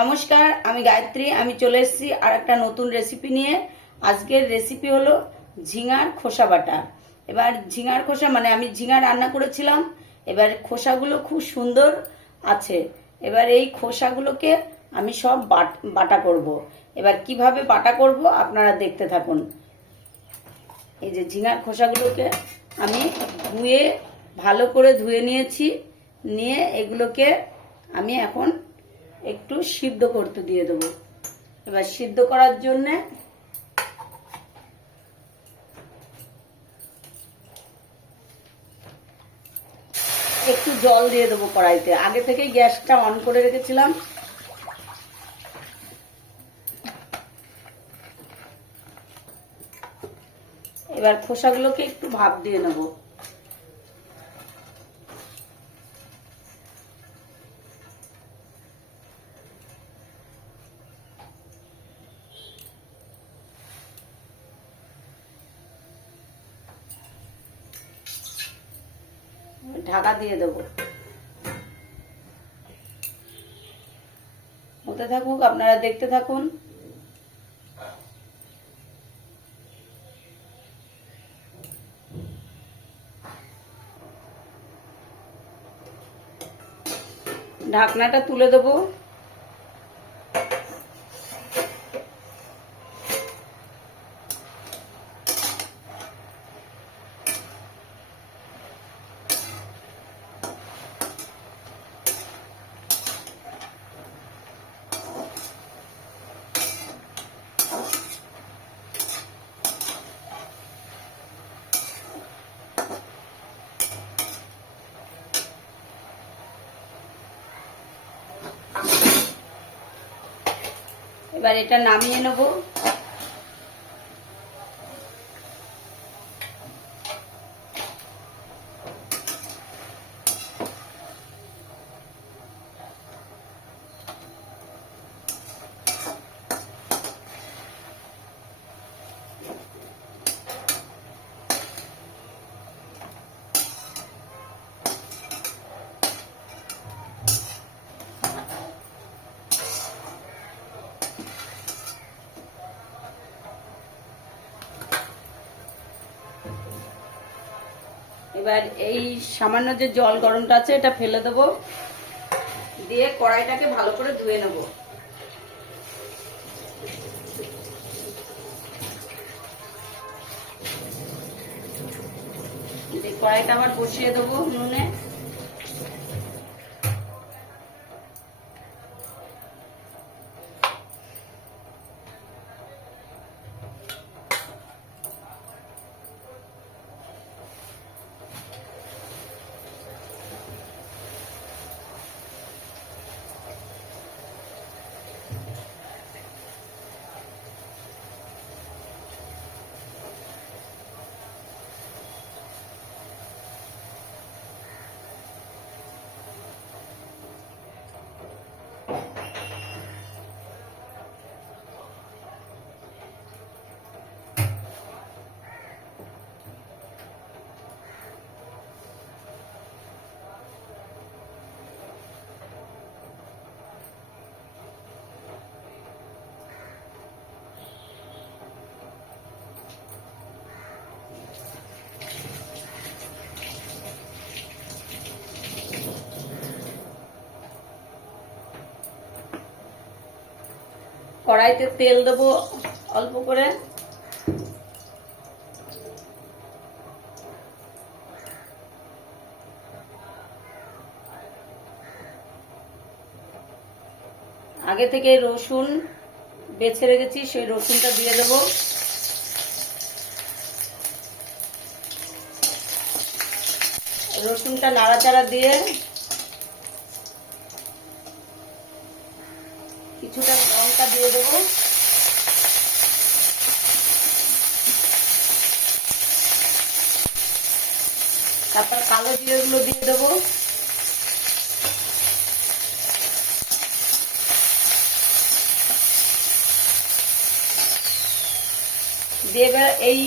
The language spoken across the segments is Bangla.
নমস্কার, আমি গায়ত্রী। আমি চলে এসেছি আর একটা নতুন রেসিপি নিয়ে। আজকের রেসিপি হলো ঝিঙার খোসা বাটা। এবার ঝিঙার খোসা মানে আমি ঝিঙা রান্না করেছিলাম, এবার খোসাগুলো খুব সুন্দর আছে। এবার এই খোসাগুলোকে আমি সব বাটা করব। এবার কিভাবে বাটা করব আপনারা দেখতে থাকুন। এই যে ঝিঙার খোসাগুলোকে আমি ধুয়ে ভালো করে ধুয়ে নিয়েছি, নিয়ে এগুলোকে আমি এখন একটু সিদ্ধ করতে দিয়ে দেবো। এবার সিদ্ধ করার জন্য একটু জল দিয়ে দেবো কড়াইতে। আগে থেকেই গ্যাসটা অন করে রেখেছিলাম। এবার খোসাগুলোকে একটু ভাপ দিয়ে নেব। ঢাকা দিয়ে দেবো, হতে থাকুক, আপনারা দেখতে থাকুন। ঢাকনাটা তুলে দেবো। এবার এটা নামিয়ে নেব। এবার এই সামান্য যে জল গরমটা আছে এটা ফেলে দেবো, দিয়ে কড়াইটাকে ভালো করে ধুয়ে নেব। কড়াইটা আবার বসিয়ে দেবো নুনে। কড়াইতে তেল দেবো অল্প করে। আগে থেকে রসুন বেছে রেখেছি, সেই রসুনটা দিয়ে দেবো। রসুনটা নাড়াচাড়া দিয়ে কিছুটা লঙ্কা দিয়ে দেবো। তারপর কালো জিরেগুলো দিয়ে দেবো। দিয়ে এবার এই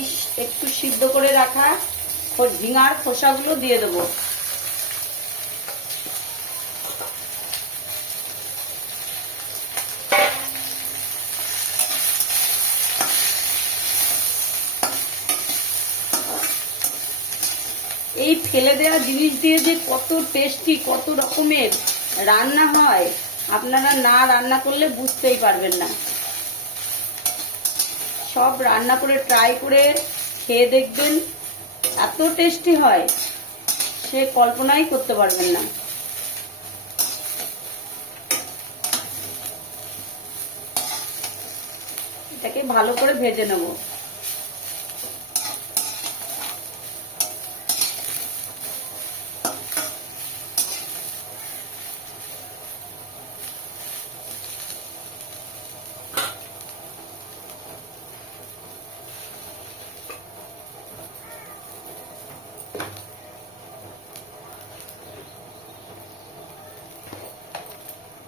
একটু সিদ্ধ করে রাখা ঝিঙার খোসাগুলো দিয়ে দেবো। এই ফেলে দেওয়া জিনিস দিয়ে যে কত টেস্টি, কত রকমের রান্না হয়, আপনারা না রান্না করলে বুঝতেই পারবেন না। সব রান্না করে ট্রাই করে খেয়ে দেখবেন, এত টেস্টি হয় সে কল্পনাই করতে পারবেন না। এটাকে ভালো করে ভেজে নেব।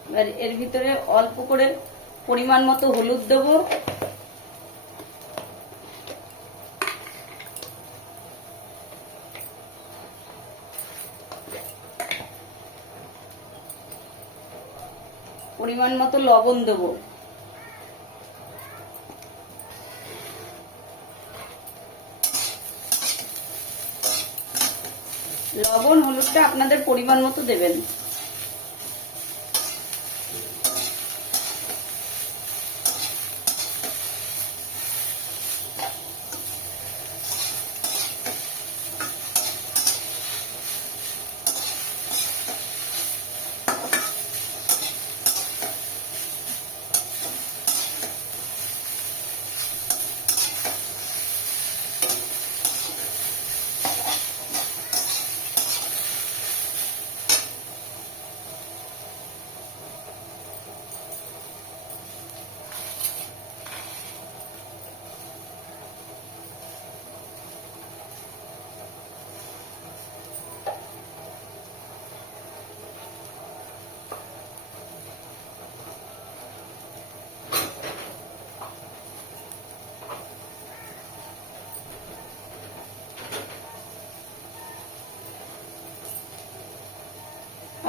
এবার এর ভিতরে অল্প করে পরিমাণ মতো হলুদ দেব, পরিমাণ মতো লবণ দেব, লবণ হলুদটা আপনাদের পরিমাণ মতো দেবেন।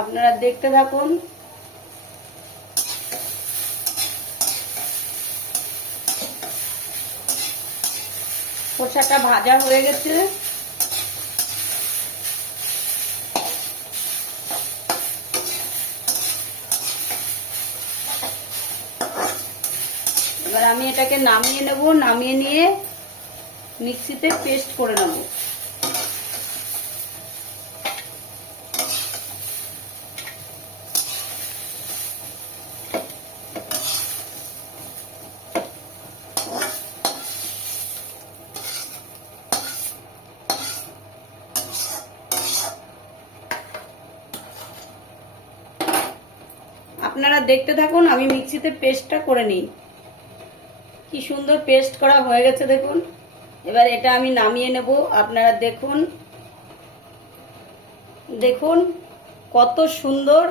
আপনারা দেখতে থাকুন। খোসাটা ভাজা হয়ে গেছে। এবার আমি এটাকে নামিয়ে নেব, নামিয়ে নিয়ে মিক্সিতে পেস্ট করে নেব। আপনারা দেখতে থাকুন, আমি মিক্সিতে পেস্টটা করে নিই। কি সুন্দর পেস্ট করা হয়ে গেছে দেখুন। এবার এটা আমি নামিয়ে নেব। আপনারা দেখুন, দেখুন কত সুন্দর,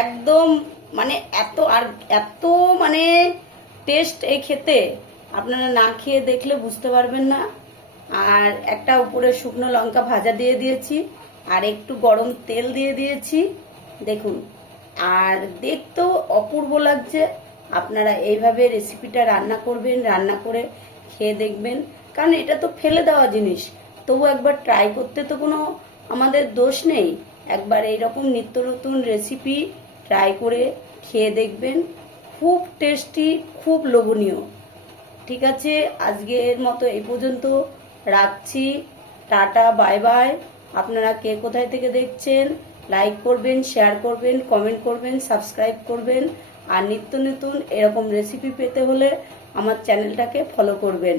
একদম মানে এত মানে টেস্ট এই খেতে, আপনারা না খেয়ে দেখলে বুঝতে পারবেন না। আর একটা উপরে শুকনো লঙ্কা ভাজা দিয়ে দিয়েছি, আর একটু গরম তেল দিয়ে দিয়েছি দেখুন। আর দেখতেও অপূর্ব লাগছে। আপনারা এইভাবে রেসিপিটা রান্না করবেন, রান্না করে খেয়ে দেখবেন, কারণ এটা তো ফেলে দেওয়া জিনিস, তবু একবার ট্রাই করতে তো কোনো আমাদের দোষ নেই। একবার এইরকম নিত্য নতুন রেসিপি ট্রাই করে খেয়ে দেখবেন, খুব টেস্টি, খুব লোভনীয়। ঠিক আছে, আজকের মতো এই পর্যন্ত রাখছি। Tata, bye bye. আপনারা কে কোথায় থেকে দেখছেন লাইক করবেন, শেয়ার করবেন, কমেন্ট করবেন, সাবস্ক্রাইব করবেন। আর নিত্য নতুন এরকম রেসিপি পেতে হলে আমার চ্যানেলটাকে ফলো করবেন।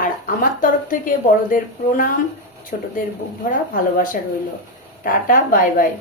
আর আমার তরফ থেকে বড়দের প্রণাম, ছোটদের বুক ভরা ভালোবাসা রইল। Tata, bye bye.